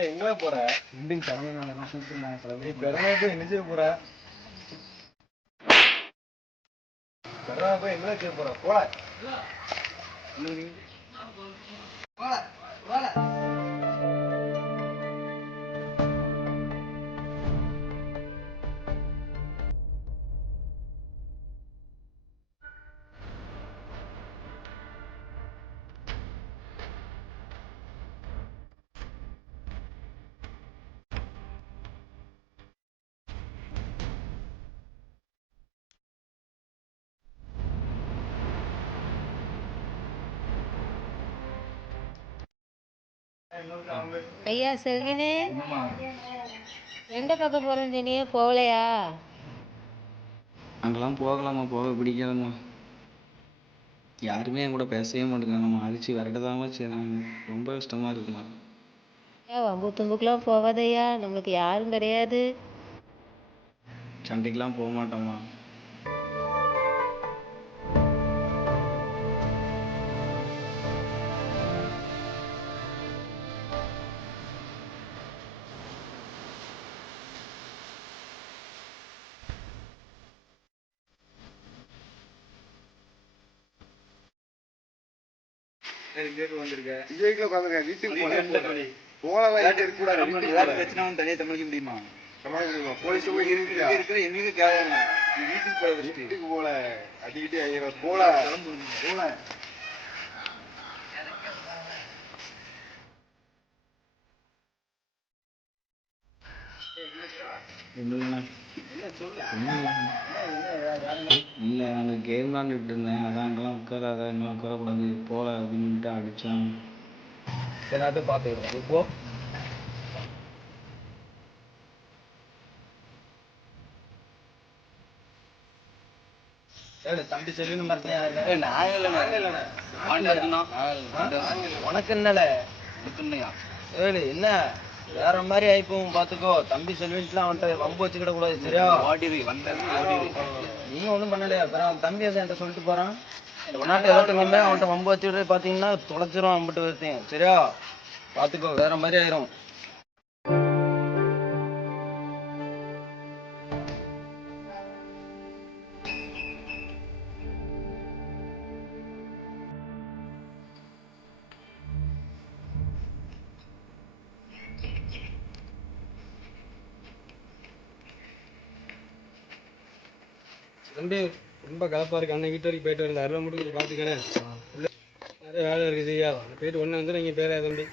எங்க போற? இண்டிங் பிறந்தநாள் கூப்பிட்டு நீ பிறந்தப்ப என்ன செய்ய போற? பிறந்தப்ப என்ன செய்ய போற? போல ஐயா செல்வினே, எந்த பக்கம் போகிறேன்னு சொன்னியே போகலையா? அங்கெல்லாம் போகலாமா, போக பிடிக்காதம்மா. யாருமே என் கூட பேசவே மாட்டேங்கிறாங்கம்மா. அடிச்சு விரட்டதாம்மா செய்றாங்க. ரொம்ப கஷ்டமா இருக்குமா. ஐயா வம்பு தும்புக்கெலாம் போகாதையா, நம்மளுக்கு யாரும் கிடையாது. சண்டைக்கெல்லாம் போக மாட்டோம்மா. வீட்டுக்கு போலாம் தனியாக சமாளிக்க முடியுமா? போலீஸ் இருக்கிற எங்களுக்கு கேட்கணும். வீட்டுக்கு போல அடிக்கிட்டு போல போல இல்லை, அங்கே கேம் விளாண்டுட்டு இருந்தேன். அதான் அங்கெல்லாம் உட்காராத, இங்கெல்லாம் உட்காரக்கூடாது, போகல அப்படின்ட்டு அடித்தான். எல்லாத்தையும் பார்த்துக்கிறோம். இப்போ தம்பி செல்வின்னு உனக்கு என்னல என்ன வேற மாதிரி ஆயிப்போம் பாத்துக்கோ. தம்பி செல்வின்ட்டுலாம் அவன்கிட்ட வம்பு வச்சுக்கிட கூடாது, சரியா? நீங்க ஒன்றும் பண்ணலையா? அப்புறம் தம்பி என்கிட்ட சொல்லிட்டு போறான், உன்னாட்ட எதாட்டும் அவன்கிட்ட வம்பு வச்சுக்கிட்டு பாத்தீங்கன்னா தொலைச்சிரும் அம்பிட்டு வருத்தேன், சரியா? பாத்துக்கோ, வேற மாதிரி ஆயிரும். தம்பி ரொம்ப கலப்பாக இருக்கு. அண்ணன் வீட்டு வரைக்கும் போயிட்டு வரல, அருளை மட்டும் பார்த்துக்கிறேன். நிறைய வேலை இருக்குது ஐயா, போயிட்டு ஒன்று வந்து நீங்கள் பேரா தம்பி.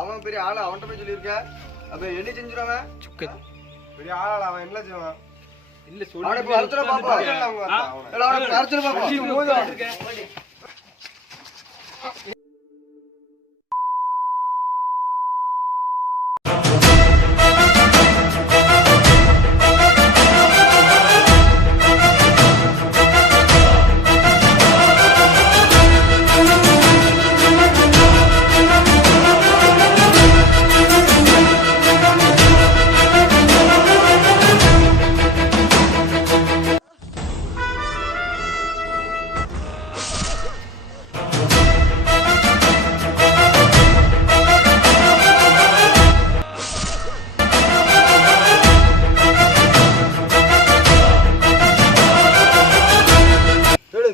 அவன் பெரிய ஆளா, அவன்கிட்ட போய் சொல்லியிருக்க. அப்ப என்ன செஞ்சிருவாங்க? பெரிய ஆளா அவன் என்ன செய்வான்? இல்ல சொல்லி அர்ச்சனை பாப்பா, அர்ச்சனை பாப்பா.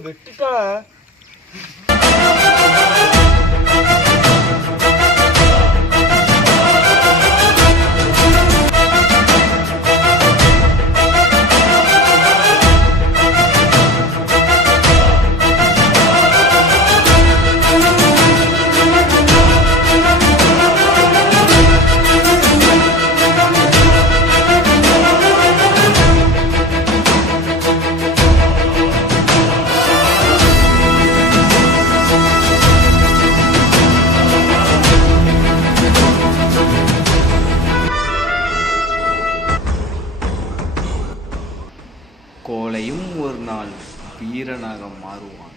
வெட்டிட்டா கோழையும் ஒரு நாள் வீரனாக மாறுவான்.